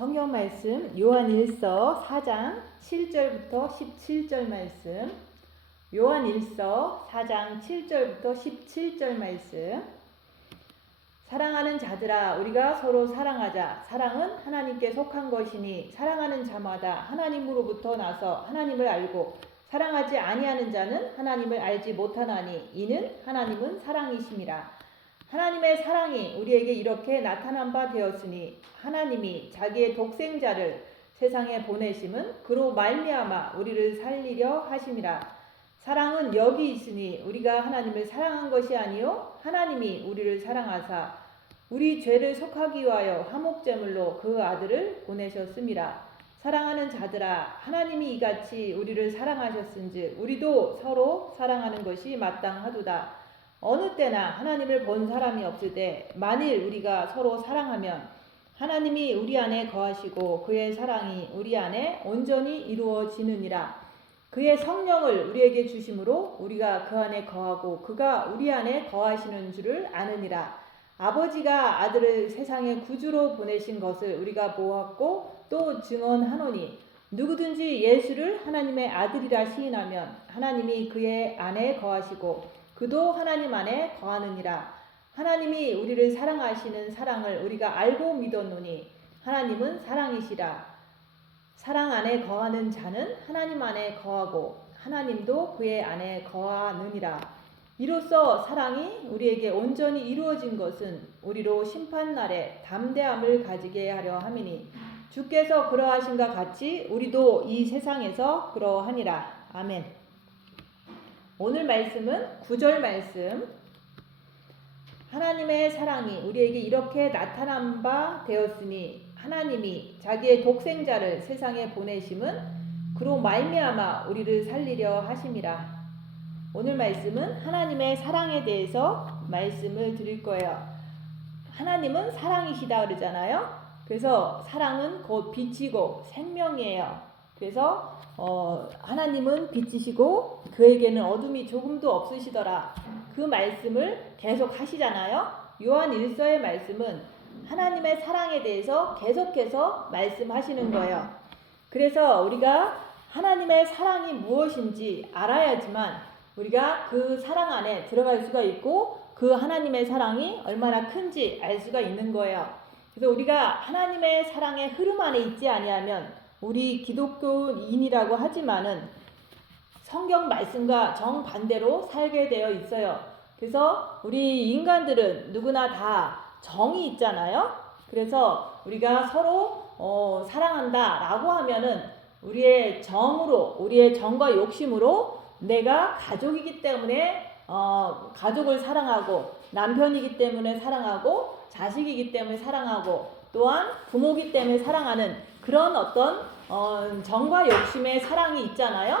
성경 말씀 요한일서 4장 7절부터 17절 말씀. 요한일서 4장 7절부터 17절 말씀. 사랑하는 자들아, 우리가 서로 사랑하자. 사랑은 하나님께 속한 것이니 사랑하는 자마다 하나님으로부터 나서 하나님을 알고 사랑하지 아니하는 자는 하나님을 알지 못하나니 이는 하나님은 사랑이심이라. 하나님의 사랑이 우리에게 이렇게 나타난 바 되었으니 하나님이 자기의 독생자를 세상에 보내심은 그로 말미암아 우리를 살리려 하심이라. 사랑은 여기 있으니 우리가 하나님을 사랑한 것이 아니요 하나님이 우리를 사랑하사 우리 죄를 속하기 위하여 화목제물로 그 아들을 보내셨음이라. 사랑하는 자들아, 하나님이 이같이 우리를 사랑하셨은즉 우리도 서로 사랑하는 것이 마땅하도다. 어느 때나 하나님을 본 사람이 없으되 만일 우리가 서로 사랑하면 하나님이 우리 안에 거하시고 그의 사랑이 우리 안에 온전히 이루어지느니라. 그의 성령을 우리에게 주심으로 우리가 그 안에 거하고 그가 우리 안에 거하시는 줄을 아느니라. 아버지가 아들을 세상의 구주로 보내신 것을 우리가 보았고 또 증언하노니 누구든지 예수를 하나님의 아들이라 시인하면 하나님이 그의 안에 거하시고 그도 하나님 안에 거하느니라. 하나님이 우리를 사랑하시는 사랑을 우리가 알고 믿었노니 하나님은 사랑이시라. 사랑 안에 거하는 자는 하나님 안에 거하고 하나님도 그의 안에 거하느니라. 이로써 사랑이 우리에게 온전히 이루어진 것은 우리로 심판날에 담대함을 가지게 하려 함이니 주께서 그러하신가 같이 우리도 이 세상에서 그러하니라. 아멘. 오늘 말씀은 9절 말씀. 하나님의 사랑이 우리에게 이렇게 나타난 바 되었으니 하나님이 자기의 독생자를 세상에 보내심은 그로 말미암아 우리를 살리려 하심이라. 오늘 말씀은 하나님의 사랑에 대해서 말씀을 드릴 거예요. 하나님은 사랑이시다 그러잖아요. 그래서 사랑은 곧 빛이고 생명이에요. 그래서 하나님은 빛이시고 그에게는 어둠이 조금도 없으시더라. 그 말씀을 계속 하시잖아요. 요한 1서의 말씀은 하나님의 사랑에 대해서 계속해서 말씀하시는 거예요. 그래서 우리가 하나님의 사랑이 무엇인지 알아야지만 우리가 그 사랑 안에 들어갈 수가 있고 그 하나님의 사랑이 얼마나 큰지 알 수가 있는 거예요. 그래서 우리가 하나님의 사랑의 흐름 안에 있지 아니하면 우리 기독교인이라고 하지만은 성경 말씀과 정반대로 살게 되어 있어요. 그래서 우리 인간들은 누구나 다 정이 있잖아요. 그래서 우리가 서로 사랑한다 라고 하면은 우리의 정으로, 우리의 정과 욕심으로 내가 가족이기 때문에 가족을 사랑하고 남편이기 때문에 사랑하고 자식이기 때문에 사랑하고 또한 부모이기 때문에 사랑하는 그런 어떤 정과 욕심의 사랑이 있잖아요.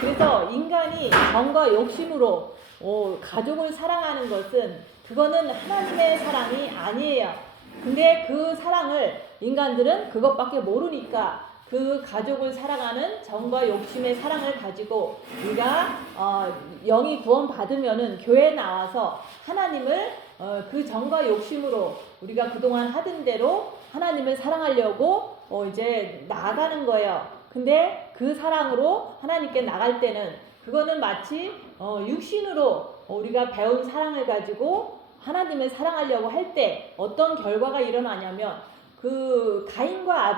그래서 인간이 정과 욕심으로 가족을 사랑하는 것은 그거는 하나님의 사랑이 아니에요. 근데 그 사랑을 인간들은 그것밖에 모르니까 그 가족을 사랑하는 정과 욕심의 사랑을 가지고 우리가 영이 구원 받으면은 교회에 나와서 하나님을 그 정과 욕심으로 우리가 그동안 하던 대로 하나님을 사랑하려고 이제 나아가는 거예요. 근데 그 사랑으로 하나님께 나갈 때는 그거는 마치 육신으로 우리가 배운 사랑을 가지고 하나님을 사랑하려고 할 때 어떤 결과가 일어나냐면 그 가인과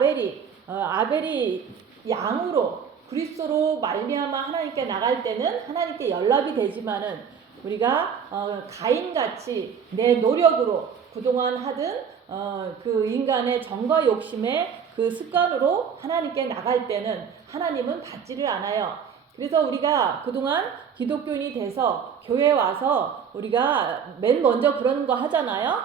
아벨이 양으로 그리스도로 말미암아 하나님께 나갈 때는 하나님께 연락이 되지만은 우리가 가인같이 내 노력으로 그동안 하던 그 인간의 정과 욕심의 그 습관으로 하나님께 나갈 때는 하나님은 받지를 않아요. 그래서 우리가 그동안 기독교인이 돼서 교회에 와서 우리가 맨 먼저 그런 거 하잖아요.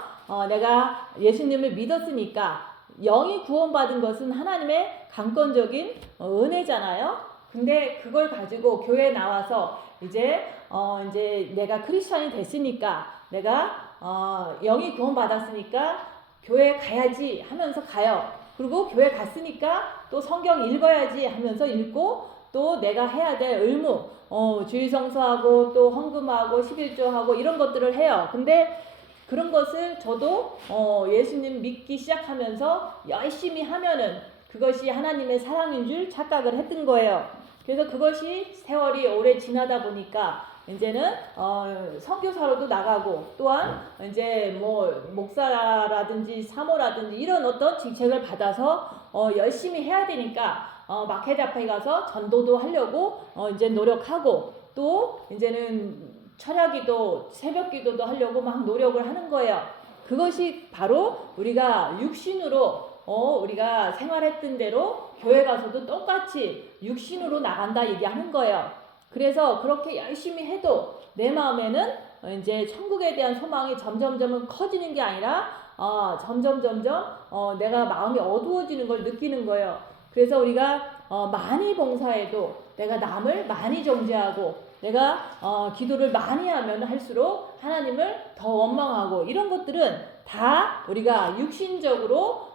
내가 예수님을 믿었으니까 영이 구원받은 것은 하나님의 강권적인 은혜잖아요. 근데 그걸 가지고 교회에 나와서 이제 내가 크리스천이 됐으니까 내가 영이 구원받았으니까 교회 가야지 하면서 가요. 그리고 교회 갔으니까 또 성경 읽어야지 하면서 읽고 또 내가 해야 될 의무 주일성수하고 또 헌금하고 11조하고 이런 것들을 해요. 근데 그런 것을 저도 예수님 믿기 시작하면서 열심히 하면은 그것이 하나님의 사랑인 줄 착각을 했던 거예요. 그래서 그것이 세월이 오래 지나다 보니까 이제는 선교사로도 나가고 또한 이제 뭐 목사라든지 사모라든지 이런 어떤 직책을 받아서 열심히 해야 되니까 마켓 앞에 가서 전도도 하려고 이제 노력하고 또 이제는 철야기도 새벽기도도 하려고 막 노력을 하는 거예요. 그것이 바로 우리가 육신으로 우리가 생활했던 대로 교회 가서도 똑같이 육신으로 나간다 얘기하는 거예요. 그래서 그렇게 열심히 해도 내 마음에는 이제 천국에 대한 소망이 점점점 커지는 게 아니라 점점 내가 마음이 어두워지는 걸 느끼는 거예요. 그래서 우리가 많이 봉사해도 내가 남을 많이 정죄하고 내가 기도를 많이 하면 할수록 하나님을 더 원망하고 이런 것들은 다 우리가 육신적으로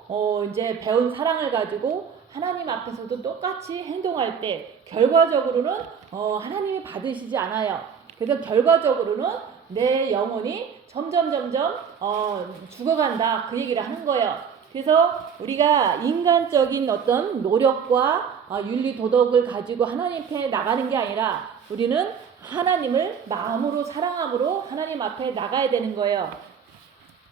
이제 배운 사랑을 가지고 하나님 앞에서도 똑같이 행동할 때 결과적으로는 하나님이 받으시지 않아요. 그래서 결과적으로는 내 영혼이 점점 죽어간다 그 얘기를 하는 거예요. 그래서 우리가 인간적인 어떤 노력과 윤리 도덕을 가지고 하나님 앞에 나가는 게 아니라 우리는 하나님을 마음으로 사랑함으로 하나님 앞에 나가야 되는 거예요.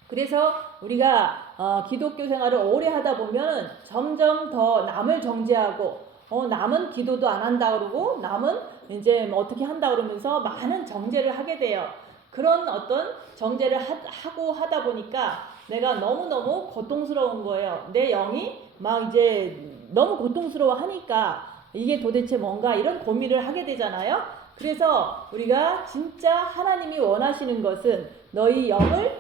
그래서 우리가 기독교 생활을 오래 하다 보면 점점 더 남을 정죄하고 남은 기도도 안 한다 그러고 남은 이제 뭐 어떻게 한다 그러면서 많은 정죄를 하게 돼요. 그런 어떤 정죄를 하고 하다 보니까 내가 너무너무 고통스러운 거예요. 내 영이 막 이제 너무 고통스러워 하니까 이게 도대체 뭔가 이런 고민을 하게 되잖아요. 그래서 우리가 진짜 하나님이 원하시는 것은 너희 영을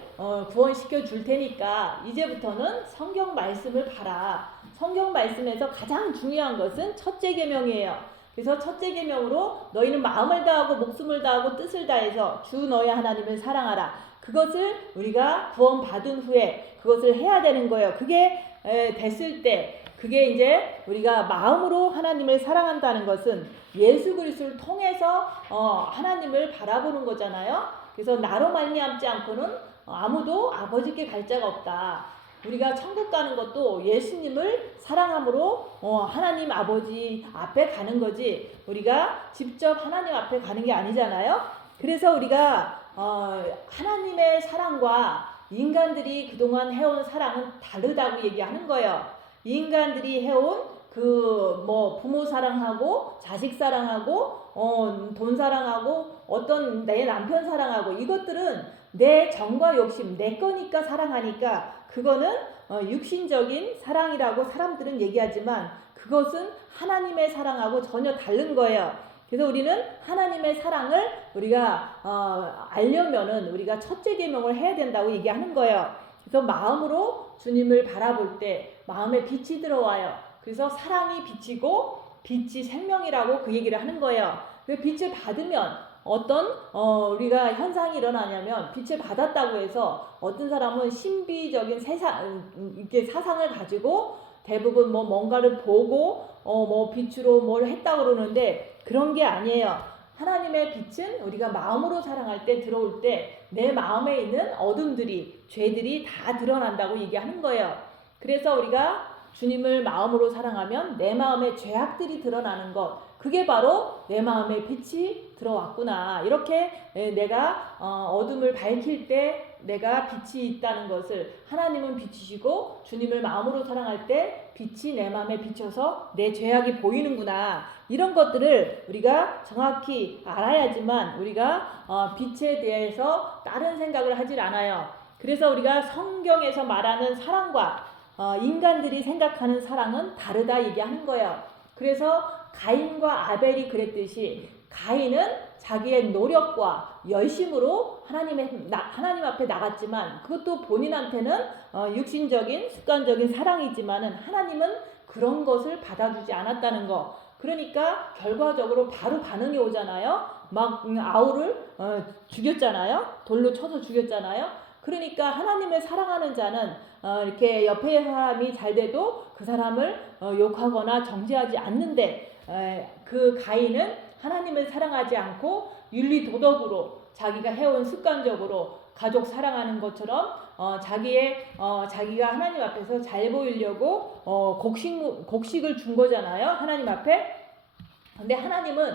구원시켜 줄 테니까 이제부터는 성경 말씀을 봐라. 성경 말씀에서 가장 중요한 것은 첫째 계명이에요. 그래서 첫째 계명으로 너희는 마음을 다하고 목숨을 다하고 뜻을 다해서 주 너희 하나님을 사랑하라. 그것을 우리가 구원 받은 후에 그것을 해야 되는 거예요. 그게 됐을 때 그게 이제 우리가 마음으로 하나님을 사랑한다는 것은 예수 그리스도를 통해서 하나님을 바라보는 거잖아요. 그래서 나로 말미암지 않고는 아무도 아버지께 갈 자가 없다. 우리가 천국 가는 것도 예수님을 사랑함으로 하나님 아버지 앞에 가는 거지 우리가 직접 하나님 앞에 가는 게 아니잖아요. 그래서 우리가 하나님의 사랑과 인간들이 그동안 해온 사랑은 다르다고 얘기하는 거예요. 인간들이 해온 그 뭐 부모 사랑하고 자식 사랑하고 돈 사랑하고 어떤 내 남편 사랑하고 이것들은 내 정과 욕심 내 거니까 사랑하니까 그거는 육신적인 사랑이라고 사람들은 얘기하지만 그것은 하나님의 사랑하고 전혀 다른 거예요. 그래서 우리는 하나님의 사랑을 우리가 알려면은 우리가 첫째 계명을 해야 된다고 얘기하는 거예요. 그래서 마음으로 주님을 바라볼 때 마음에 빛이 들어와요. 그래서 사랑이 빛이고 빛이 생명이라고 그 얘기를 하는 거예요. 그 빛을 받으면 어떤 우리가 현상이 일어나냐면 빛을 받았다고 해서 어떤 사람은 신비적인 이렇게 사상을 가지고 대부분 뭐 뭔가를 보고 뭐 빛으로 뭘 했다 그러는데 그런 게 아니에요. 하나님의 빛은 우리가 마음으로 사랑할 때 들어올 때 내 마음에 있는 어둠들이 죄들이 다 드러난다고 얘기하는 거예요. 그래서 우리가 주님을 마음으로 사랑하면 내 마음에 죄악들이 드러나는 것 그게 바로 내 마음에 빛이 들어왔구나. 이렇게 내가 어둠을 밝힐 때 내가 빛이 있다는 것을 하나님은 빛이시고 주님을 마음으로 사랑할 때 빛이 내 마음에 비쳐서 내 죄악이 보이는구나. 이런 것들을 우리가 정확히 알아야지만 우리가 빛에 대해서 다른 생각을 하질 않아요. 그래서 우리가 성경에서 말하는 사랑과 인간들이 생각하는 사랑은 다르다 얘기하는 거예요. 그래서 가인과 아벨이 그랬듯이 가인은 자기의 노력과 열심으로 하나님 앞에 나갔지만 그것도 본인한테는 육신적인 습관적인 사랑이지만은 하나님은 그런 것을 받아주지 않았다는 거. 그러니까 결과적으로 바로 반응이 오잖아요. 막 아우를 죽였잖아요. 돌로 쳐서 죽였잖아요. 그러니까 하나님을 사랑하는 자는 이렇게 옆에 사람이 잘 돼도 그 사람을 욕하거나 정죄하지 않는데 그 가인은 하나님을 사랑하지 않고 윤리 도덕으로 자기가 해온 습관적으로 가족 사랑하는 것처럼 자기가 하나님 앞에서 잘 보이려고 곡식을 준 거잖아요. 하나님 앞에. 근데 하나님은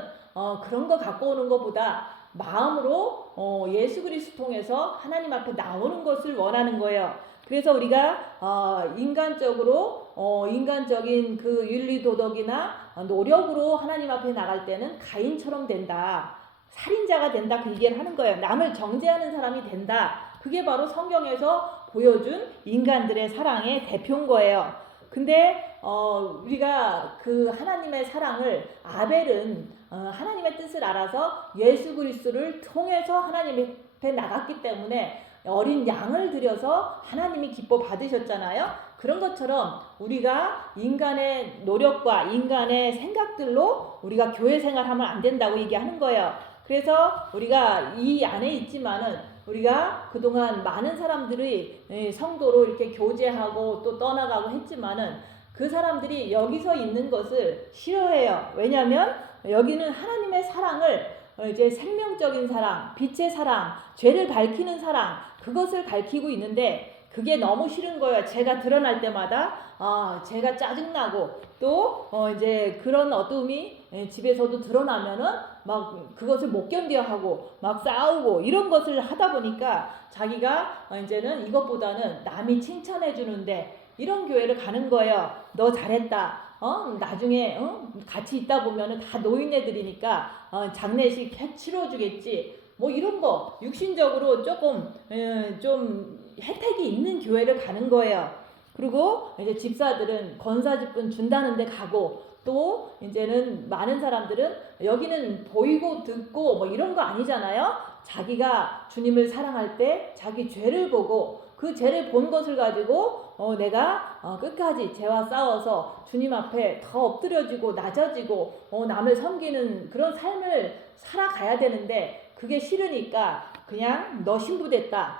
그런 거 갖고 오는 것보다 마음으로 예수 그리스도 통해서 하나님 앞에 나오는 것을 원하는 거예요. 그래서 우리가 인간적인 그 윤리 도덕이나 노력으로 하나님 앞에 나갈 때는 가인처럼 된다. 살인자가 된다. 그 얘기를 하는 거예요. 남을 정죄하는 사람이 된다. 그게 바로 성경에서 보여준 인간들의 사랑의 대표인 거예요. 근데 우리가 그 하나님의 사랑을 아벨은 하나님의 뜻을 알아서 예수 그리스도를 통해서 하나님 앞에 나갔기 때문에 어린 양을 들여서 하나님이 기뻐 받으셨잖아요. 그런 것처럼 우리가 인간의 노력과 인간의 생각들로 우리가 교회 생활하면 안 된다고 얘기하는 거예요. 그래서 우리가 이 안에 있지만은 우리가 그동안 많은 사람들이 성도로 이렇게 교제하고 또 떠나가고 했지만은 그 사람들이 여기서 있는 것을 싫어해요. 왜냐하면 여기는 하나님의 사랑을 이제 생명적인 사랑, 빛의 사랑, 죄를 밝히는 사랑, 그것을 가르치고 있는데 그게 너무 싫은 거예요. 제가 드러날 때마다 제가 짜증나고 또 이제 그런 어둠이 집에서도 드러나면은 막 그것을 못 견뎌 하고 막 싸우고 이런 것을 하다 보니까 자기가 이제는 이것보다는 남이 칭찬해 주는데 이런 교회를 가는 거예요. 너 잘했다. 나중에 같이 있다 보면은 다 노인네들이니까 장례식 치러주겠지. 뭐 이런 거 육신적으로 조금 좀 혜택이 있는 교회를 가는 거예요. 그리고 이제 집사들은 권사집은 준다는데 가고 또 이제는 많은 사람들은 여기는 보이고 듣고 뭐 이런 거 아니잖아요. 자기가 주님을 사랑할 때 자기 죄를 보고 그 죄를 본 것을 가지고 내가 끝까지 죄와 싸워서 주님 앞에 더 엎드려지고 낮아지고 남을 섬기는 그런 삶을 살아가야 되는데 그게 싫으니까 그냥 너 신부됐다.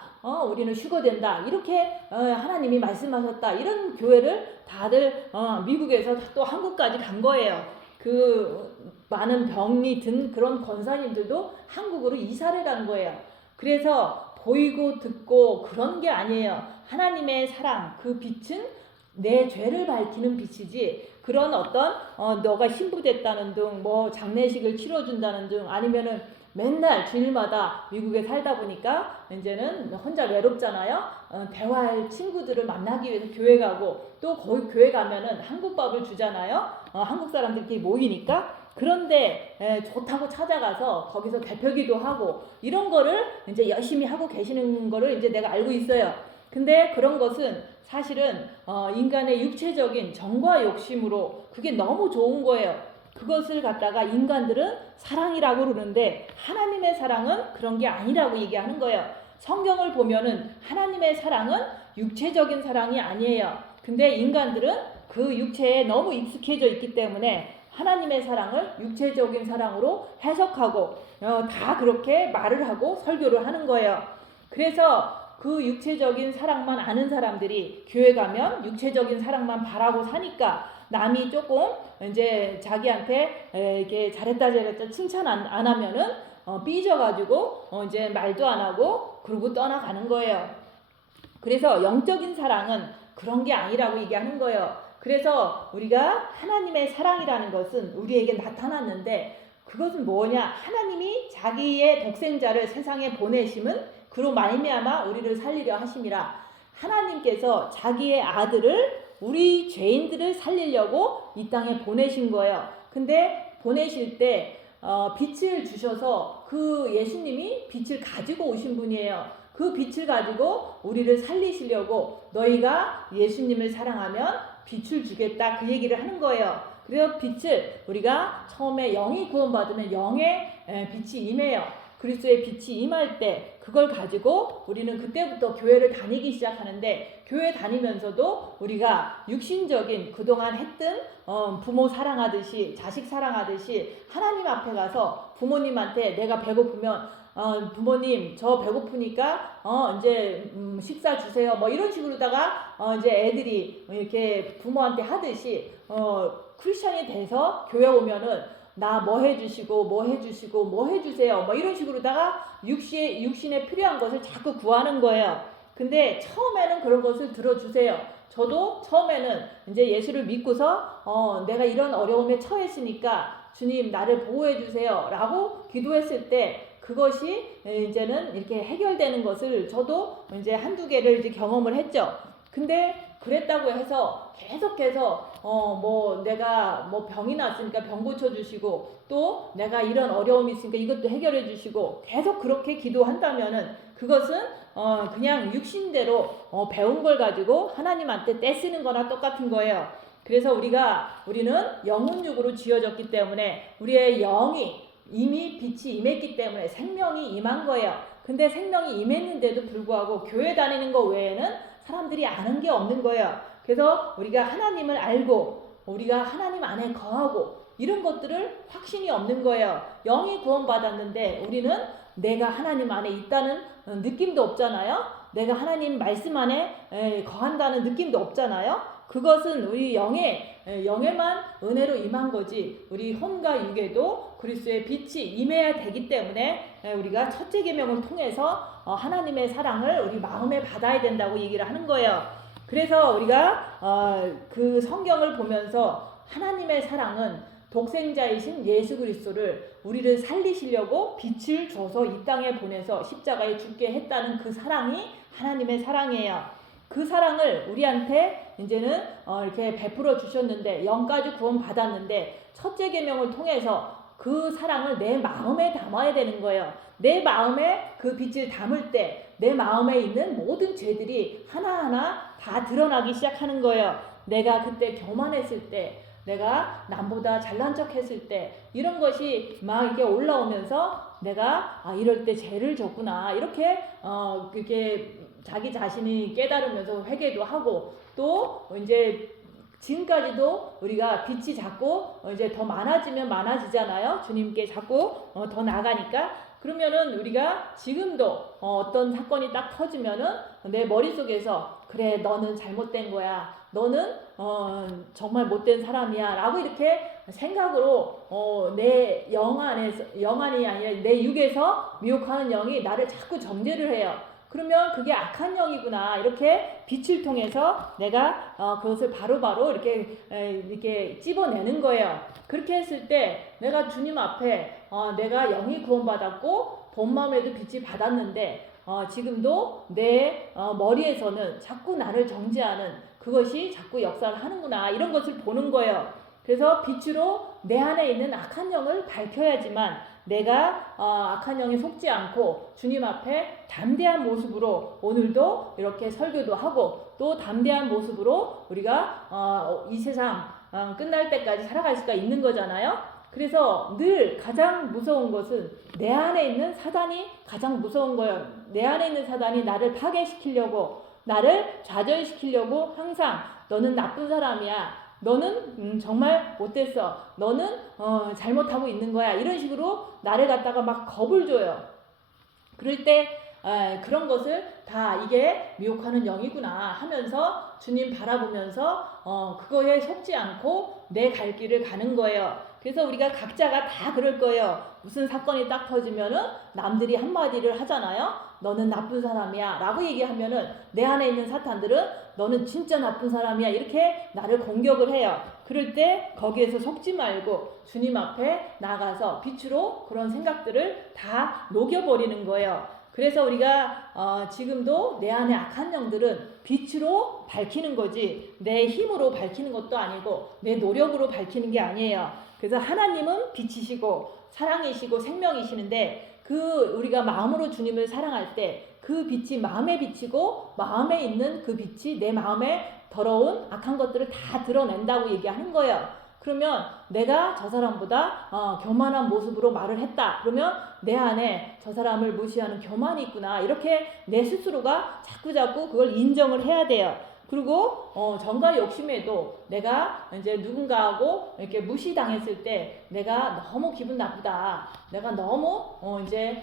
우리는 휴거된다. 이렇게 하나님이 말씀하셨다. 이런 교회를 다들 미국에서 또 한국까지 간 거예요. 그 많은 병이 든 그런 권사님들도 한국으로 이사를 간 거예요. 그래서 보이고 듣고 그런 게 아니에요. 하나님의 사랑, 그 빛은 내 죄를 밝히는 빛이지 그런 어떤 너가 신부됐다는 등 뭐 장례식을 치러준다는 등 아니면은 맨날 주일마다 미국에 살다 보니까 이제는 혼자 외롭잖아요. 대화할 친구들을 만나기 위해서 교회 가고 또 거기 교회 가면은 한국밥을 주잖아요. 한국 사람들끼리 모이니까 그런데 좋다고 찾아가서 거기서 대표기도 하고 이런 거를 이제 열심히 하고 계시는 거를 이제 내가 알고 있어요. 근데 그런 것은 사실은 인간의 육체적인 정과 욕심으로 그게 너무 좋은 거예요. 그것을 갖다가 인간들은 사랑이라고 그러는데 하나님의 사랑은 그런 게 아니라고 얘기하는 거예요. 성경을 보면은 하나님의 사랑은 육체적인 사랑이 아니에요. 근데 인간들은 그 육체에 너무 익숙해져 있기 때문에 하나님의 사랑을 육체적인 사랑으로 해석하고 다 그렇게 말을 하고 설교를 하는 거예요. 그래서 그 육체적인 사랑만 아는 사람들이 교회 가면 육체적인 사랑만 바라고 사니까 남이 조금 이제 자기한테 이렇게 잘했다 칭찬 안 하면은 삐져가지고 이제 말도 안 하고 그러고 떠나가는 거예요. 그래서 영적인 사랑은 그런 게 아니라고 얘기하는 거예요. 그래서 우리가 하나님의 사랑이라는 것은 우리에게 나타났는데 그것은 뭐냐? 하나님이 자기의 독생자를 세상에 보내심은 그로 말미암아 우리를 살리려 하심이라. 하나님께서 자기의 아들을 우리 죄인들을 살리려고 이 땅에 보내신 거예요. 근데 보내실 때 빛을 주셔서 그 예수님이 빛을 가지고 오신 분이에요. 그 빛을 가지고 우리를 살리시려고 너희가 예수님을 사랑하면 빛을 주겠다 그 얘기를 하는 거예요. 그래서 빛을 우리가 처음에 영이 구원받으면 영의 빛이 임해요. 그리스도의 빛이 임할 때 그걸 가지고 우리는 그때부터 교회를 다니기 시작하는데 교회 다니면서도 우리가 육신적인 그동안 했던 부모 사랑하듯이 자식 사랑하듯이 하나님 앞에 가서 부모님한테 내가 배고프면 부모님 저 배고프니까 이제 식사 주세요 뭐 이런 식으로다가 이제 애들이 이렇게 부모한테 하듯이 크리스천이 돼서 교회 오면은 나 뭐 해주시고 뭐 해주시고 뭐 해주세요 뭐 이런 식으로다가 육신에 필요한 것을 자꾸 구하는 거예요. 근데 처음에는 그런 것을 들어주세요. 저도 처음에는 이제 예수를 믿고서 내가 이런 어려움에 처했으니까 주님 나를 보호해 주세요 라고 기도했을 때 그것이 이제는 이렇게 해결되는 것을 저도 이제 한두 개를 이제 경험을 했죠. 근데 그랬다고 해서 계속해서 뭐 내가 뭐 병이 났으니까 병 고쳐 주시고 또 내가 이런 어려움이 있으니까 이것도 해결해 주시고 계속 그렇게 기도한다면은 그것은 그냥 육신대로 배운 걸 가지고 하나님한테 떼쓰는 거나 똑같은 거예요. 그래서 우리는 영혼육으로 지어졌기 때문에 우리의 영이 이미 빛이 임했기 때문에 생명이 임한 거예요. 근데 생명이 임했는데도 불구하고 교회 다니는 거 외에는 사람들이 아는 게 없는 거예요. 그래서 우리가 하나님을 알고 우리가 하나님 안에 거하고 이런 것들을 확신이 없는 거예요. 영이 구원받았는데 우리는 내가 하나님 안에 있다는 느낌도 없잖아요. 내가 하나님 말씀 안에 거한다는 느낌도 없잖아요. 그것은 우리 영에만 은혜로 임한 거지 우리 혼과 육에도 그리스도의 빛이 임해야 되기 때문에 우리가 첫째 계명을 통해서 하나님의 사랑을 우리 마음에 받아야 된다고 얘기를 하는 거예요. 그래서 우리가 그 성경을 보면서 하나님의 사랑은 독생자이신 예수 그리스도를 우리를 살리시려고 빛을 줘서 이 땅에 보내서 십자가에 죽게 했다는 그 사랑이 하나님의 사랑이에요. 그 사랑을 우리한테 이제는 이렇게 베풀어 주셨는데 영까지 구원 받았는데 첫째 계명을 통해서 그 사랑을 내 마음에 담아야 되는 거예요. 내 마음에 그 빛을 담을 때 내 마음에 있는 모든 죄들이 하나하나 다 드러나기 시작하는 거예요. 내가 그때 교만했을 때 내가 남보다 잘난 척 했을 때 이런 것이 막 이렇게 올라오면서 내가 이럴 때 죄를 졌구나 이렇게 자기 자신이 깨달으면서 회개도 하고 또 이제 지금까지도 우리가 빛이 자꾸 이제 더 많아지면 많아지잖아요. 주님께 자꾸 더 나가니까 그러면은 우리가 지금도 어떤 사건이 딱 터지면은 내 머릿속에서 그래 너는 잘못된 거야. 너는 정말 못된 사람이야 라고 이렇게 생각으로 내 영안이 아니라 내 육에서 미혹하는 영이 나를 자꾸 정죄를 해요. 그러면 그게 악한 영이구나 이렇게 빛을 통해서 내가 그것을 바로바로 이렇게 찝어내는 거예요. 그렇게 했을 때 내가 주님 앞에 내가 영이 구원받았고 본 마음에도 빛이 받았는데 지금도 내 머리에서는 자꾸 나를 정죄하는 그것이 자꾸 역사를 하는구나 이런 것을 보는 거예요. 그래서 빛으로 내 안에 있는 악한 영을 밝혀야지만 내가 악한 영에 속지 않고 주님 앞에 담대한 모습으로 오늘도 이렇게 설교도 하고 또 담대한 모습으로 우리가 이 세상 끝날 때까지 살아갈 수가 있는 거잖아요. 그래서 늘 가장 무서운 것은 내 안에 있는 사단이 가장 무서운 거예요. 내 안에 있는 사단이 나를 파괴시키려고 나를 좌절시키려고 항상 너는 나쁜 사람이야. 너는 정말 못됐어. 너는 잘못하고 있는 거야. 이런 식으로 나를 갖다가 막 겁을 줘요. 그럴 때 그런 것을 다 이게 미혹하는 영이구나 하면서 주님 바라보면서 그거에 속지 않고 내 갈 길을 가는 거예요. 그래서 우리가 각자가 다 그럴 거예요. 무슨 사건이 딱 터지면은 남들이 한마디를 하잖아요. 너는 나쁜 사람이야 라고 얘기하면은 내 안에 있는 사탄들은 너는 진짜 나쁜 사람이야 이렇게 나를 공격을 해요. 그럴 때 거기에서 속지 말고 주님 앞에 나가서 빛으로 그런 생각들을 다 녹여버리는 거예요. 그래서 우리가 지금도 내 안에 악한 영들은 빛으로 밝히는 거지 내 힘으로 밝히는 것도 아니고 내 노력으로 밝히는 게 아니에요. 그래서 하나님은 빛이시고 사랑이시고 생명이시는데 우리가 마음으로 주님을 사랑할 때 그 빛이 마음에 비치고 마음에 있는 그 빛이 내 마음에 더러운 악한 것들을 다 드러낸다고 얘기하는 거예요. 그러면 내가 저 사람보다 교만한 모습으로 말을 했다. 그러면 내 안에 저 사람을 무시하는 교만이 있구나. 이렇게 내 스스로가 자꾸자꾸 그걸 인정을 해야 돼요. 그리고 정과 욕심에도 내가 이제 누군가하고 이렇게 무시당했을 때 내가 너무 기분 나쁘다. 내가 너무 이제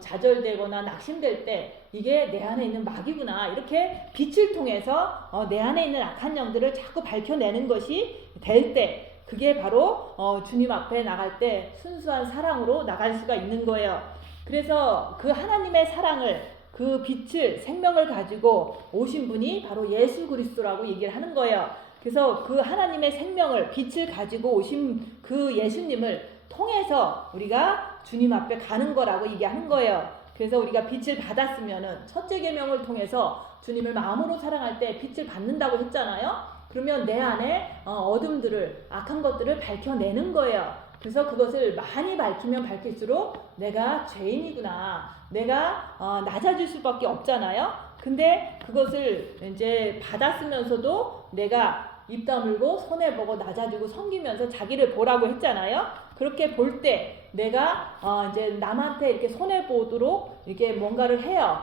좌절되거나 낙심될 때 이게 내 안에 있는 마귀구나. 이렇게 빛을 통해서 내 안에 있는 악한 영들을 자꾸 밝혀내는 것이 될 때 그게 바로 주님 앞에 나갈 때 순수한 사랑으로 나갈 수가 있는 거예요. 그래서 그 하나님의 사랑을, 그 빛을, 생명을 가지고 오신 분이 바로 예수 그리스도라고 얘기를 하는 거예요. 그래서 그 하나님의 생명을, 빛을 가지고 오신 그 예수님을 통해서 우리가 주님 앞에 가는 거라고 얘기하는 거예요. 그래서 우리가 빛을 받았으면은 첫째 계명을 통해서 주님을 마음으로 사랑할 때 빛을 받는다고 했잖아요. 그러면 내 안에 어둠들을, 악한 것들을 밝혀내는 거예요. 그래서 그것을 많이 밝히면 밝힐수록 내가 죄인이구나, 내가 낮아질 수밖에 없잖아요. 근데 그것을 이제 받았으면서도 내가 입 다물고 손해보고 낮아지고 섬기면서 자기를 보라고 했잖아요. 그렇게 볼 때 내가 이제 남한테 이렇게 손해보도록 이렇게 뭔가를 해요.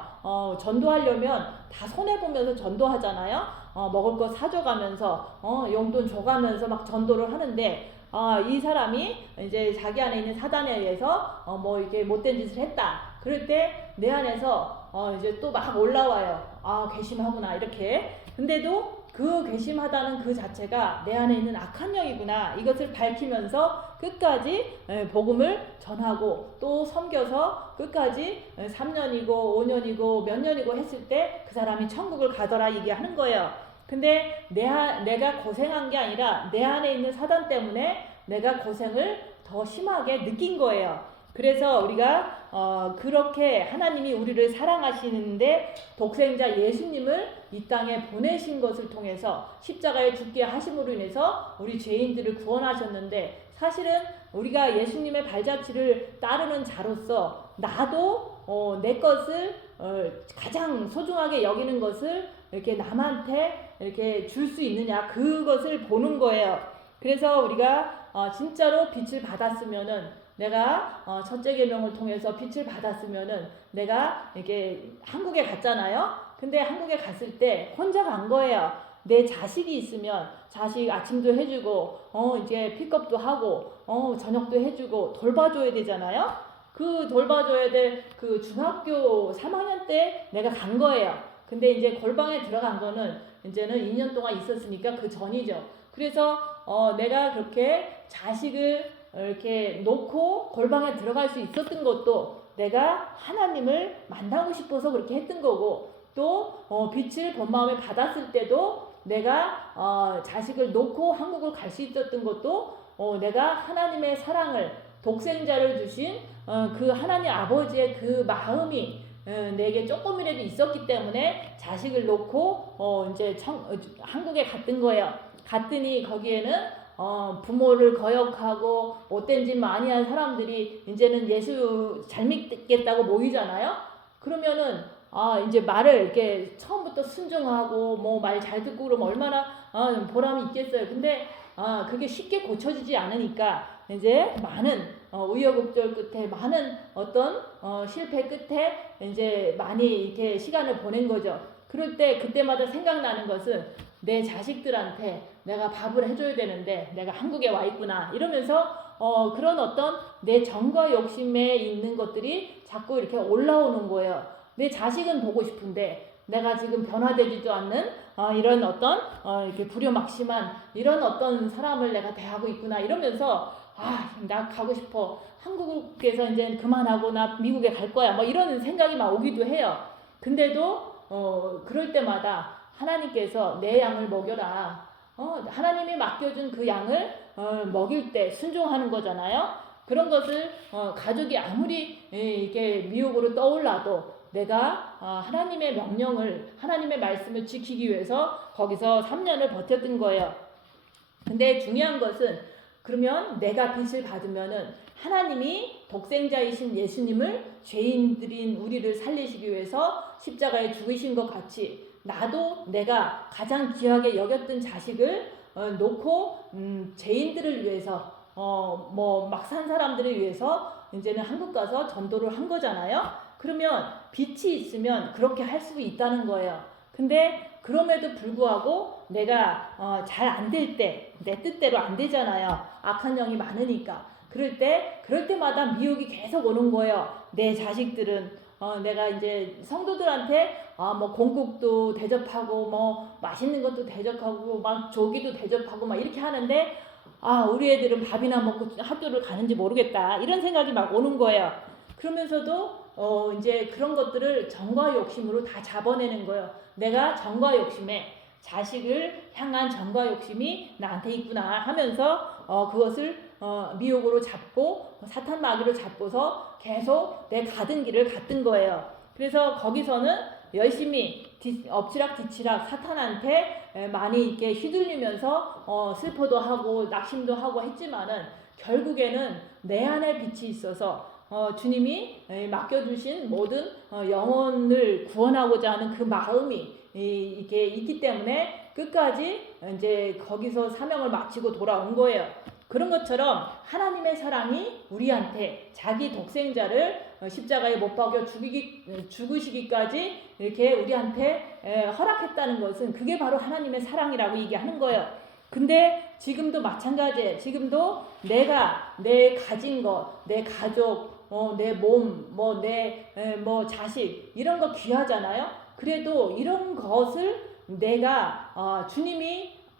전도하려면 다 손해보면서 전도하잖아요. 먹을 거 사줘가면서 용돈 줘가면서 막 전도를 하는데 이 사람이 이제 자기 안에 있는 사단에 의해서 뭐 이렇게 못된 짓을 했다. 그럴 때 내 안에서 이제 또 막 올라와요. 괘씸하구나 이렇게. 근데도 그 괘씸하다는 그 자체가 내 안에 있는 악한 영이구나, 이것을 밝히면서 끝까지 복음을 전하고 또 섬겨서 끝까지 3년이고 5년이고 몇 년이고 했을 때 그 사람이 천국을 가더라 얘기하는 거예요. 근데 내가 고생한 게 아니라 내 안에 있는 사단 때문에 내가 고생을 더 심하게 느낀 거예요. 그래서 우리가 그렇게 하나님이 우리를 사랑하시는데 독생자 예수님을 이 땅에 보내신 것을 통해서 십자가에 죽게 하심으로 인해서 우리 죄인들을 구원하셨는데, 사실은 우리가 예수님의 발자취를 따르는 자로서 나도 내 것을 가장 소중하게 여기는 것을 이렇게 남한테 이렇게 줄 수 있느냐, 그것을 보는 거예요. 그래서 우리가 진짜로 빛을 받았으면은, 내가 첫째 계명을 통해서 빛을 받았으면은 내가 이렇게 한국에 갔잖아요. 근데 한국에 갔을 때 혼자 간 거예요. 내 자식이 있으면 자식 아침도 해주고 이제 픽업도 하고 저녁도 해주고 돌봐줘야 되잖아요. 그 돌봐줘야 될 그 중학교 3학년 때 내가 간 거예요. 근데 이제 골방에 들어간 거는 이제는 2년 동안 있었으니까 그 전이죠. 그래서 내가 그렇게 자식을 이렇게 놓고 골방에 들어갈 수 있었던 것도 내가 하나님을 만나고 싶어서 그렇게 했던 거고, 또 빛을 본 마음에 받았을 때도 내가 자식을 놓고 한국을 갈 수 있었던 것도 내가 하나님의 사랑을, 독생자를 주신 그 하나님 아버지의 그 마음이 내게 조금이라도 있었기 때문에 자식을 놓고 이제 한국에 갔던 거예요. 갔더니 거기에는 부모를 거역하고 못된 짓 많이 한 사람들이 이제는 예수 잘 믿겠다고 모이잖아요. 그러면은 이제 말을 이렇게 처음부터 순종하고 뭐 말 잘 듣고 그러면 얼마나 보람이 있겠어요. 근데 그게 쉽게 고쳐지지 않으니까 이제 많은 우여곡절 끝에, 많은 어떤 실패 끝에 이제 많이 이렇게 시간을 보낸 거죠. 그럴 때 그때마다 생각나는 것은 내 자식들한테 내가 밥을 해줘야 되는데 내가 한국에 와 있구나 이러면서 그런 어떤 내 정과 욕심에 있는 것들이 자꾸 이렇게 올라오는 거예요. 내 자식은 보고 싶은데 내가 지금 변화되지도 않는 이런 어떤 이렇게 불효막심한 이런 어떤 사람을 내가 대하고 있구나 이러면서 나 가고 싶어, 한국에서 이제 그만하고 나 미국에 갈 거야, 뭐 이런 생각이 막 오기도 해요. 근데도 그럴 때마다 하나님께서 내 양을 먹여라, 하나님이 맡겨준 그 양을 먹일 때 순종하는 거잖아요. 그런 것을 가족이 아무리 이게 미혹으로 떠올라도 내가 하나님의 명령을, 하나님의 말씀을 지키기 위해서 거기서 3년을 버텼던 거예요. 근데 중요한 것은, 그러면 내가 빛을 받으면은 하나님이 독생자이신 예수님을 죄인들인 우리를 살리시기 위해서 십자가에 죽으신 것 같이 나도 내가 가장 귀하게 여겼던 자식을 놓고 죄인들을 위해서 뭐 막 산 사람들을 위해서 이제는 한국 가서 전도를 한 거잖아요. 그러면 빛이 있으면 그렇게 할 수 있다는 거예요. 근데 그럼에도 불구하고 내가 잘 안 될 때, 내 뜻대로 안 되잖아요. 악한 영이 많으니까. 그럴 때마다 미혹이 계속 오는 거예요. 내 자식들은 내가 이제 성도들한테 뭐 공국도 대접하고 뭐 맛있는 것도 대접하고 막 조기도 대접하고 막 이렇게 하는데 우리 애들은 밥이나 먹고 학교를 가는지 모르겠다. 이런 생각이 막 오는 거예요. 그러면서도 이제 그런 것들을 정과 욕심으로 다 잡아내는 거예요. 내가 정과 욕심에 자식을 향한 정과 욕심이 나한테 있구나 하면서 그것을 미혹으로 잡고 사탄 마귀로 잡고서 계속 내 가던 길을 갔던 거예요. 그래서 거기서는 열심히 엎치락 뒤치락 사탄한테 많이 이렇게 휘둘리면서 슬퍼도 하고 낙심도 하고 했지만은 결국에는 내 안에 빛이 있어서 주님이 맡겨주신 모든 영혼을 구원하고자 하는 그 마음이 이렇게 있기 때문에 끝까지 이제 거기서 사명을 마치고 돌아온 거예요. 그런 것처럼 하나님의 사랑이 우리한테 자기 독생자를 십자가에 못 박여 죽으시기까지 이렇게 우리한테 허락했다는 것은 그게 바로 하나님의 사랑이라고 얘기하는 거예요. 근데 지금도 마찬가지예요. 지금도 내가 내 가진 것, 내 가족, 내 몸, 내 자식 이런 거 귀하잖아요. 그래도 이런 것을 내가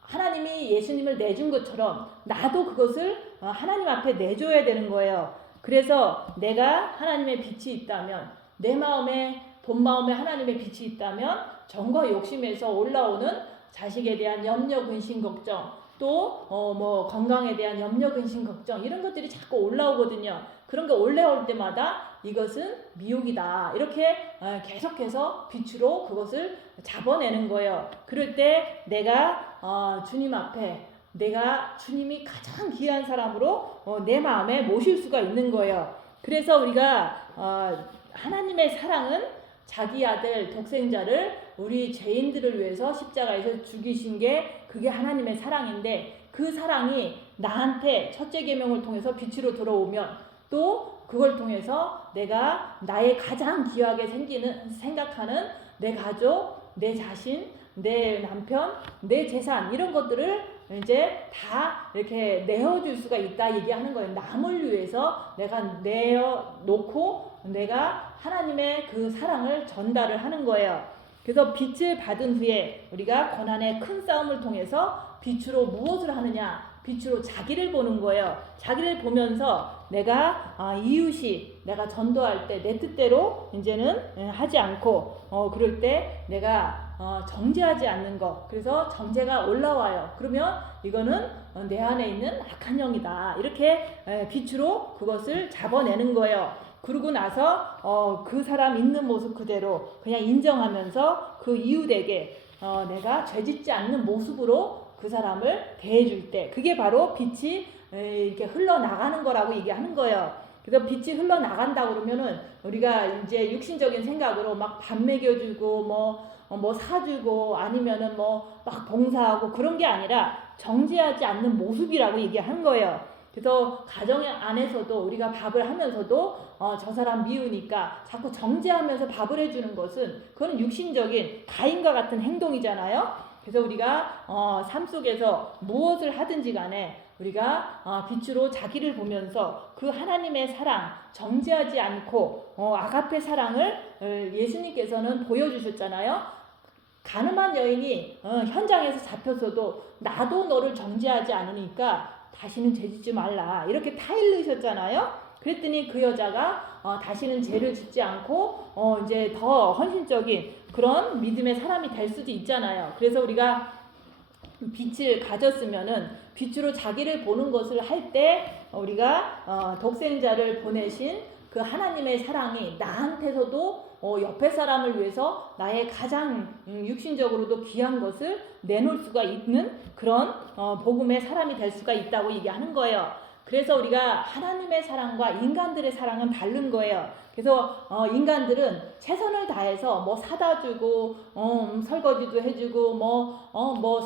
하나님이 예수님을 내준 것처럼 나도 그것을 하나님 앞에 내줘야 되는 거예요. 그래서 내가 하나님의 빛이 있다면 내 마음에 본 마음에 하나님의 빛이 있다면 정과 욕심에서 올라오는 자식에 대한 염려 근심 걱정 또 건강에 대한 염려 근심 걱정 이런 것들이 자꾸 올라오거든요. 그런 게 올라올 때마다 이것은 미혹이다. 이렇게 계속해서 빛으로 그것을 잡아내는 거예요. 그럴 때 내가 주님 앞에 내가 주님이 가장 귀한 사람으로 내 마음에 모실 수가 있는 거예요. 그래서 우리가 하나님의 사랑은 자기 아들 독생자를 우리 죄인들을 위해서 십자가에서 죽이신 게 그게 하나님의 사랑인데 그 사랑이 나한테 첫째 계명을 통해서 빛으로 들어오면 또 그걸 통해서 내가 나의 가장 귀하게 생각하는 내 가족, 내 자신, 내 남편, 내 재산 이런 것들을 이제 다 이렇게 내어줄 수가 있다 얘기하는 거예요. 남을 위해서 내가 내어놓고 내가 하나님의 그 사랑을 전달을 하는 거예요. 그래서 빛을 받은 후에 우리가 고난의 큰 싸움을 통해서 빛으로 무엇을 하느냐? 빛으로 자기를 보는 거예요. 자기를 보면서 내가 이웃이 내가 전도할 때 내 뜻대로 이제는 하지 않고 그럴 때 내가 정죄하지 않는 것. 그래서 정죄가 올라와요. 그러면 이거는 내 안에 있는 악한 영이다. 이렇게 빛으로 그것을 잡아내는 거예요. 그러고 나서 그 사람 있는 모습 그대로 그냥 인정하면서 그 이웃에게 내가 죄짓지 않는 모습으로 그 사람을 대해줄 때 그게 바로 빛이 이렇게 흘러나가는 거라고 얘기하는 거예요. 그래서 빛이 흘러나간다 그러면은 우리가 이제 육신적인 생각으로 막 밥 먹여주고 뭐 사주고 아니면은 막 봉사하고 그런 게 아니라 정죄하지 않는 모습이라고 얘기하는 거예요. 그래서 가정 안에서도 우리가 밥을 하면서도 저 사람 미우니까 자꾸 정죄하면서 밥을 해주는 것은 그건 육신적인 가인과 같은 행동이잖아요. 그래서 우리가 삶 속에서 무엇을 하든지 간에 우리가 빛으로 자기를 보면서 그 하나님의 사랑 정죄하지 않고 아가페 사랑을 예수님께서는 보여주셨잖아요. 가늠한 여인이 현장에서 잡혔어도 나도 너를 정죄하지 않으니까 다시는 죄짓지 말라 이렇게 타일르셨잖아요. 그랬더니 그 여자가 다시는 죄를 짓지 않고 이제 더 헌신적인 그런 믿음의 사람이 될 수도 있잖아요. 그래서 우리가 빛을 가졌으면은 빛으로 자기를 보는 것을 할 때 우리가 독생자를 보내신 그 하나님의 사랑이 나한테서도 옆에 사람을 위해서 나의 가장 육신적으로도 귀한 것을 내놓을 수가 있는 그런 복음의 사람이 될 수가 있다고 얘기하는 거예요. 그래서 우리가 하나님의 사랑과 인간들의 사랑은 다른 거예요. 그래서 인간들은 최선을 다해서 사다 주고 설거지도 해주고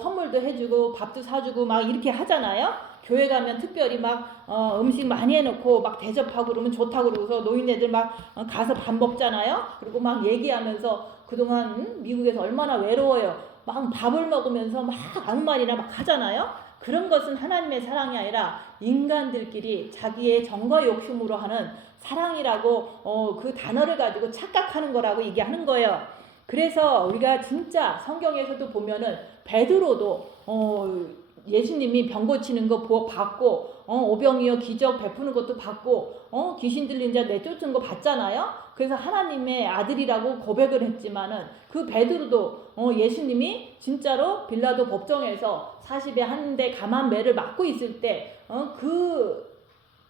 선물도 해주고 밥도 사주고 막 이렇게 하잖아요. 교회 가면 특별히 막 음식 많이 해놓고 막 대접하고 그러면 좋다고 그러고서 노인네들 막 가서 밥 먹잖아요. 그리고 막 얘기하면서 그동안 미국에서 얼마나 외로워요. 막 밥을 먹으면서 막 아무 말이나 막 하잖아요. 그런 것은 하나님의 사랑이 아니라 인간들끼리 자기의 정과 욕심으로 하는 사랑이라고 그 단어를 가지고 착각하는 거라고 얘기하는 거예요. 그래서 우리가 진짜 성경에서도 보면은 베드로도 예수님이 병 고치는 거 받고 오병이어 기적 베푸는 것도 받고 귀신 들린 자 내쫓은 거 봤잖아요. 그래서 하나님의 아들이라고 고백을 했지만은 그 베드로도 예수님이 진짜로 빌라도 법정에서 40에 한 대 감한 매를 맞고 있을 때 그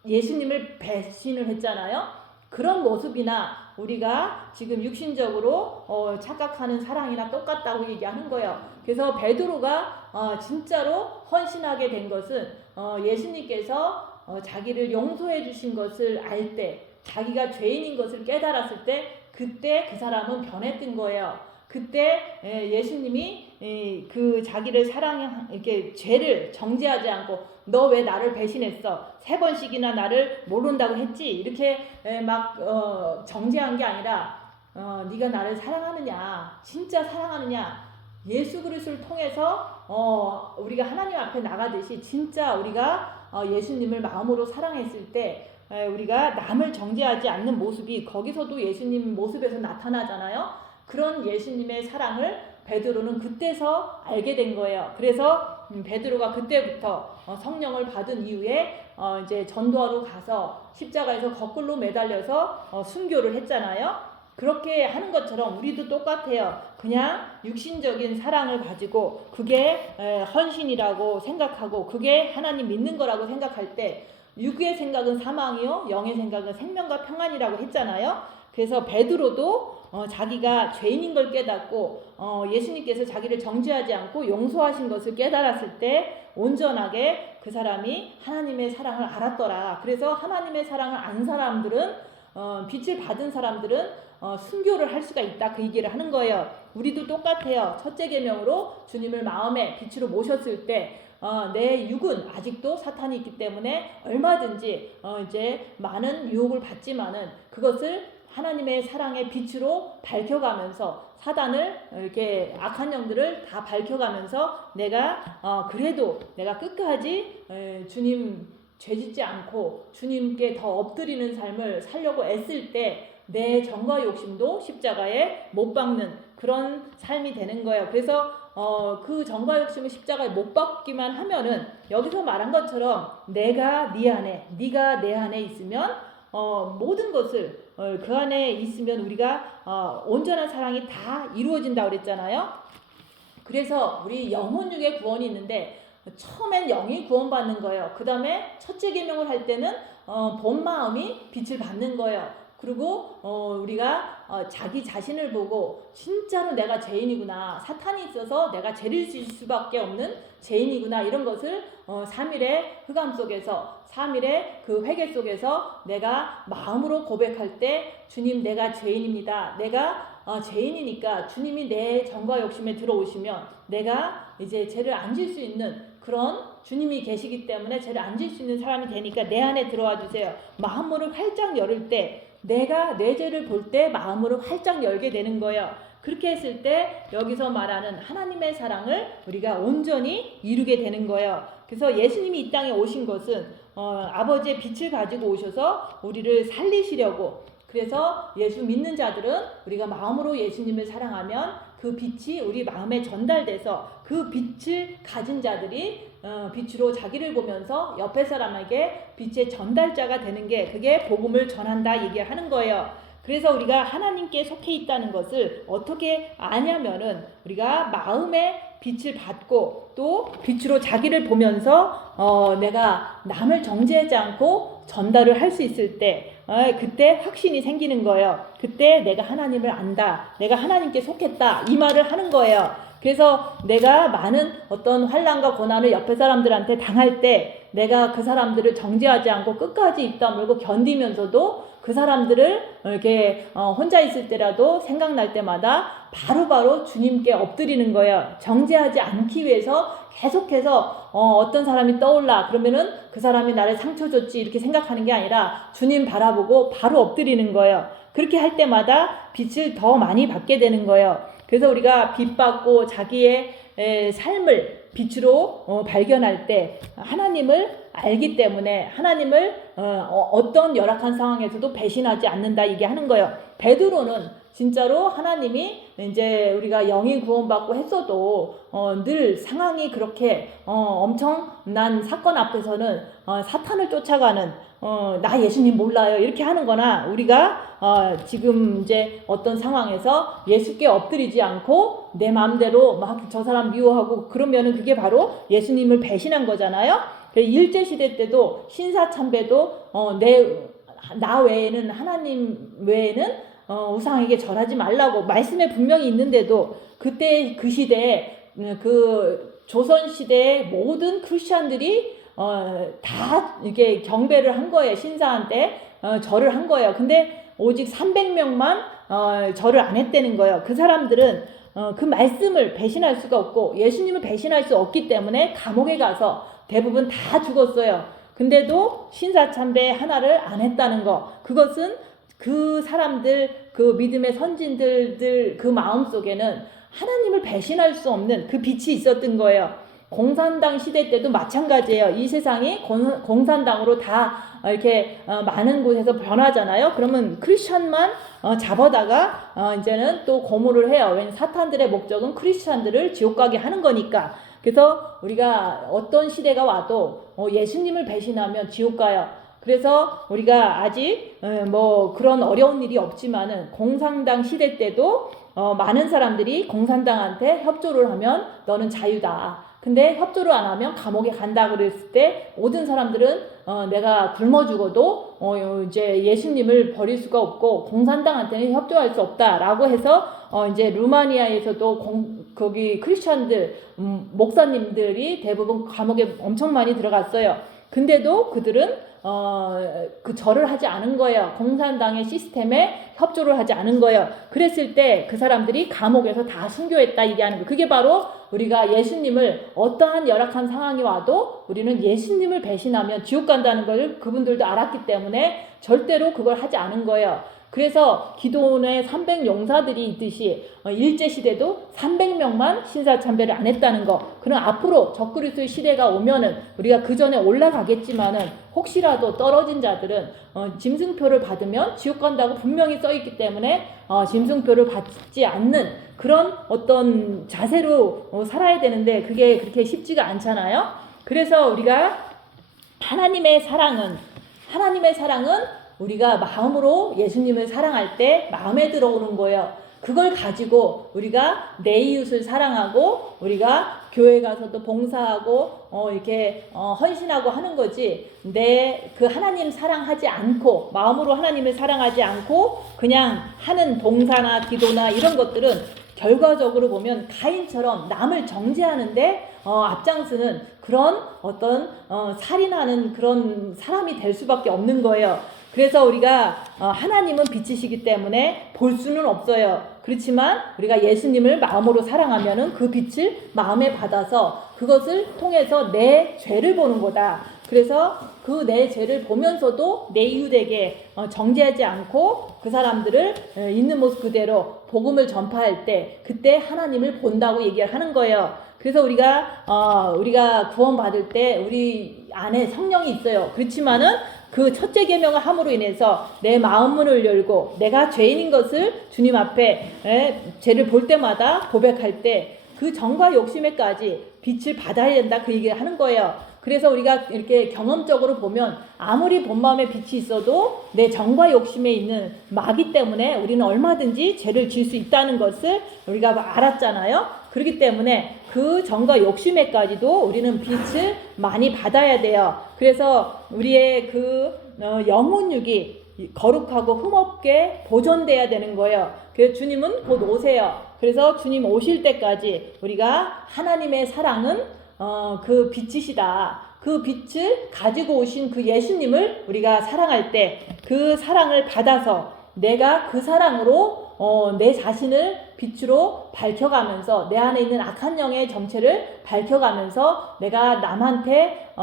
예수님을 배신을 했잖아요. 그런 모습이나 우리가 지금 육신적으로 착각하는 사랑이나 똑같다고 얘기하는 거예요. 그래서 베드로가 진짜로 헌신하게 된 것은 예수님께서 자기를 용서해 주신 것을 알 때, 자기가 죄인인 것을 깨달았을 때, 그때 그 사람은 변했던 거예요. 그때 예수님이 그 자기를 이렇게 죄를 정죄하지 않고 너 왜 나를 배신했어? 3번씩이나 나를 모른다고 했지? 이렇게 막 정죄한 게 아니라 네가 나를 사랑하느냐? 진짜 사랑하느냐? 예수 그리스도를 통해서 우리가 하나님 앞에 나가듯이 진짜 우리가 예수님을 마음으로 사랑했을 때 우리가 남을 정죄하지 않는 모습이 거기서도 예수님 모습에서 나타나잖아요. 그런 예수님의 사랑을 베드로는 그때서 알게 된 거예요. 그래서 베드로가 그때부터 성령을 받은 이후에 이제 전도하러 가서 십자가에서 거꾸로 매달려서 순교를 했잖아요. 그렇게 하는 것처럼 우리도 똑같아요. 그냥 육신적인 사랑을 가지고 그게 헌신이라고 생각하고 그게 하나님 믿는 거라고 생각할 때 육의 생각은 사망이요 영의 생각은 생명과 평안이라고 했잖아요. 그래서 베드로도 자기가 죄인인 걸 깨닫고 예수님께서 자기를 정죄하지 않고 용서하신 것을 깨달았을 때 온전하게 그 사람이 하나님의 사랑을 알았더라. 그래서 하나님의 사랑을 안 사람들은 빛을 받은 사람들은 순교를 할 수가 있다. 그 얘기를 하는 거예요. 우리도 똑같아요. 첫째 계명으로 주님을 마음의 빛으로 모셨을 때 내 육은 아직도 사탄이 있기 때문에 얼마든지 이제 많은 유혹을 받지만은 그것을 하나님의 사랑의 빛으로 밝혀가면서 사단을 이렇게 악한 영들을 다 밝혀가면서 내가 그래도 내가 끝까지 주님 죄짓지 않고 주님께 더 엎드리는 삶을 살려고 애쓸 때 내 정과 욕심도 십자가에 못 박는 그런 삶이 되는 거예요. 그래서 그 정과 욕심을 십자가에 못 박기만 하면은 여기서 말한 것처럼 내가 네 안에, 네가 내 안에 있으면 모든 것을 그 안에 있으면 우리가 온전한 사랑이 다 이루어진다고 그랬잖아요. 그래서 우리 영혼육의 구원이 있는데 처음엔 영이 구원받는 거예요. 그 다음에 첫째 계명을 할 때는 본 마음이 빛을 받는 거예요. 그리고 우리가 자기 자신을 보고 진짜로 내가 죄인이구나, 사탄이 있어서 내가 죄를 지을 수밖에 없는 죄인이구나, 이런 것을 3일의 흑암 속에서 3일의 그 회개 속에서 내가 마음으로 고백할 때 주님 내가 죄인입니다. 내가 죄인이니까 주님이 내 정과 욕심에 들어오시면 내가 이제 죄를 안 질 수 있는 그런 주님이 계시기 때문에 죄를 안 질 수 있는 사람이 되니까 내 안에 들어와 주세요. 마음으로 활짝 열을 때 내가 내 죄를 볼 때 마음으로 활짝 열게 되는 거예요. 그렇게 했을 때 여기서 말하는 하나님의 사랑을 우리가 온전히 이루게 되는 거예요. 그래서 예수님이 이 땅에 오신 것은 아버지의 빛을 가지고 오셔서 우리를 살리시려고, 그래서 예수 믿는 자들은 우리가 마음으로 예수님을 사랑하면 그 빛이 우리 마음에 전달돼서 그 빛을 가진 자들이 빛으로 자기를 보면서 옆에 사람에게 빛의 전달자가 되는 게 그게 복음을 전한다 얘기하는 거예요. 그래서 우리가 하나님께 속해 있다는 것을 어떻게 아냐면은 우리가 마음의 빛을 받고 또 빛으로 자기를 보면서 내가 남을 정죄하지 않고 전달을 할 수 있을 때 그때 확신이 생기는 거예요. 그때 내가 하나님을 안다, 내가 하나님께 속했다, 이 말을 하는 거예요. 그래서 내가 많은 어떤 환난과 고난을 옆에 사람들한테 당할 때 내가 그 사람들을 정죄하지 않고 끝까지 입 다물고 견디면서도 그 사람들을 이렇게 혼자 있을 때라도 생각날 때마다 바로바로 주님께 엎드리는 거예요. 정죄하지 않기 위해서 계속해서 어떤 사람이 떠올라 그러면은 그 사람이 나를 상처 줬지 이렇게 생각하는 게 아니라 주님 바라보고 바로 엎드리는 거예요. 그렇게 할 때마다 빛을 더 많이 받게 되는 거예요. 그래서 우리가 빛 받고 자기의 삶을 빛으로 발견할 때 하나님을 알기 때문에 하나님을 어떤 열악한 상황에서도 배신하지 않는다 얘기하는 거예요. 베드로는 진짜로 하나님이 이제 우리가 영이 구원받고 했어도 늘 상황이 그렇게 엄청난 사건 앞에서는 사탄을 쫓아가는 나 예수님 몰라요 이렇게 하는 거나, 우리가 지금 이제 어떤 상황에서 예수께 엎드리지 않고 내 마음대로 막 저 사람 미워하고 그러면은 그게 바로 예수님을 배신한 거잖아요. 일제시대 때도 신사참배도 나 외에는, 하나님 외에는 우상에게 절하지 말라고 말씀에 분명히 있는데도, 그때 그 시대에 그 조선시대의 모든 크리스찬들이 다 이렇게 경배를 한 거예요. 신사한테 절을 한 거예요. 근데 오직 300명만 절을 안 했다는 거예요. 그 사람들은 그 말씀을 배신할 수가 없고 예수님을 배신할 수 없기 때문에 감옥에 가서 대부분 다 죽었어요. 근데도 신사참배 하나를 안 했다는 거, 그것은 그 사람들, 그 믿음의 선진들 그 마음속에는 하나님을 배신할 수 없는 그 빛이 있었던 거예요. 공산당 시대 때도 마찬가지예요. 이 세상이 공산당으로 다 이렇게 많은 곳에서 변하잖아요. 그러면 크리스천만 잡아다가 이제는 또 고문을 해요. 왜냐면 사탄들의 목적은 크리스천들을 지옥 가게 하는 거니까. 그래서 우리가 어떤 시대가 와도 예수님을 배신하면 지옥 가요. 그래서 우리가 아직 뭐 그런 어려운 일이 없지만은 공산당 시대 때도 많은 사람들이 공산당한테 협조를 하면 너는 자유다. 근데 협조를 안 하면 감옥에 간다 그랬을 때 모든 사람들은 내가 굶어 죽어도 이제 예수님을 버릴 수가 없고 공산당한테는 협조할 수 없다라고 해서 이제 루마니아에서도 거기 크리스천들 목사님들이 대부분 감옥에 엄청 많이 들어갔어요. 근데도 그들은 그 절을 하지 않은 거예요. 공산당의 시스템에 협조를 하지 않은 거예요. 그랬을 때 그 사람들이 감옥에서 다 순교했다 얘기하는 거예요. 그게 바로 우리가 예수님을 어떠한 열악한 상황이 와도 우리는 예수님을 배신하면 지옥 간다는 걸 그분들도 알았기 때문에 절대로 그걸 하지 않은 거예요. 그래서 기도원의 300용사들이 있듯이 일제시대도 300명만 신사참배를 안 했다는 거. 그럼 앞으로 적그리스도의 시대가 오면은 우리가 그 전에 올라가겠지만은 혹시라도 떨어진 자들은 짐승표를 받으면 지옥 간다고 분명히 써 있기 때문에 짐승표를 받지 않는 그런 어떤 자세로 살아야 되는데 그게 그렇게 쉽지가 않잖아요. 그래서 우리가 하나님의 사랑은 우리가 마음으로 예수님을 사랑할 때 마음에 들어오는 거예요. 그걸 가지고 우리가 내 이웃을 사랑하고 우리가 교회 가서도 봉사하고 이렇게 헌신하고 하는 거지, 내 그 하나님 사랑하지 않고 마음으로 하나님을 사랑하지 않고 그냥 하는 봉사나 기도나 이런 것들은 결과적으로 보면 가인처럼 남을 정죄하는데 앞장서는 그런 어떤 살인하는 그런 사람이 될 수밖에 없는 거예요. 그래서 우리가 하나님은 빛이시기 때문에 볼 수는 없어요. 그렇지만 우리가 예수님을 마음으로 사랑하면은 그 빛을 마음에 받아서 그것을 통해서 내 죄를 보는 거다. 그래서 그 내 죄를 보면서도 내 이웃에게 정죄하지 않고 그 사람들을 있는 모습 그대로 복음을 전파할 때 그때 하나님을 본다고 얘기를 하는 거예요. 그래서 우리가 구원받을 때 우리 안에 성령이 있어요. 그렇지만은 그 첫째 계명을 함으로 인해서 내 마음문을 열고 내가 죄인인 것을 주님 앞에 죄를 볼 때마다 고백할 때 그 정과 욕심에까지 빛을 받아야 된다, 그 얘기를 하는 거예요. 그래서 우리가 이렇게 경험적으로 보면 아무리 본 마음에 빛이 있어도 내 정과 욕심에 있는 마귀 때문에 우리는 얼마든지 죄를 지을 수 있다는 것을 우리가 알았잖아요. 그렇기 때문에 그 정과 욕심에까지도 우리는 빛을 많이 받아야 돼요. 그래서 우리의 그 영혼육이 거룩하고 흠없게 보존돼야 되는 거예요. 그래서 주님은 곧 오세요. 그래서 주님 오실 때까지 우리가 하나님의 사랑은 그 빛이시다. 그 빛을 가지고 오신 그 예수님을 우리가 사랑할 때 그 사랑을 받아서 내가 그 사랑으로 내 자신을 빛으로 밝혀가면서 내 안에 있는 악한 영의 정체를 밝혀가면서 내가 남한테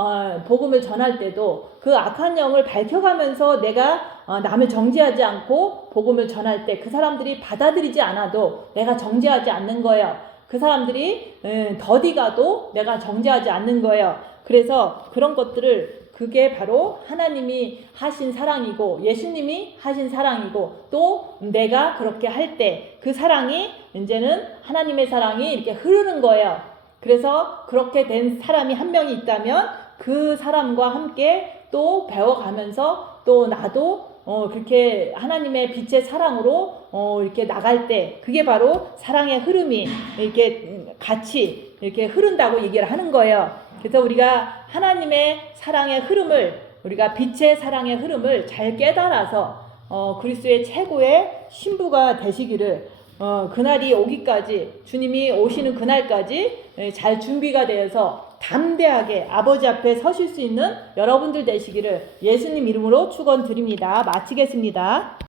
복음을 전할 때도 그 악한 영을 밝혀가면서 내가 남을 정죄하지 않고 복음을 전할 때 그 사람들이 받아들이지 않아도 내가 정죄하지 않는 거예요. 그 사람들이 더디 가도 내가 정죄하지 않는 거예요. 그래서 그런 것들을 그게 바로 하나님이 하신 사랑이고 예수님이 하신 사랑이고 또 내가 그렇게 할 때 그 사랑이 이제는 하나님의 사랑이 이렇게 흐르는 거예요. 그래서 그렇게 된 사람이 한 명이 있다면 그 사람과 함께 또 배워가면서 또 나도 그렇게 하나님의 빛의 사랑으로 이렇게 나갈 때 그게 바로 사랑의 흐름이 이렇게 같이 이렇게 흐른다고 얘기를 하는 거예요. 그래서 우리가 하나님의 사랑의 흐름을 우리가 빛의 사랑의 흐름을 잘 깨달아서 그리스도의 최고의 신부가 되시기를 그날이 오기까지 주님이 오시는 그날까지 잘 준비가 되어서 담대하게 아버지 앞에 서실 수 있는 여러분들 되시기를 예수님 이름으로 축원드립니다. 마치겠습니다.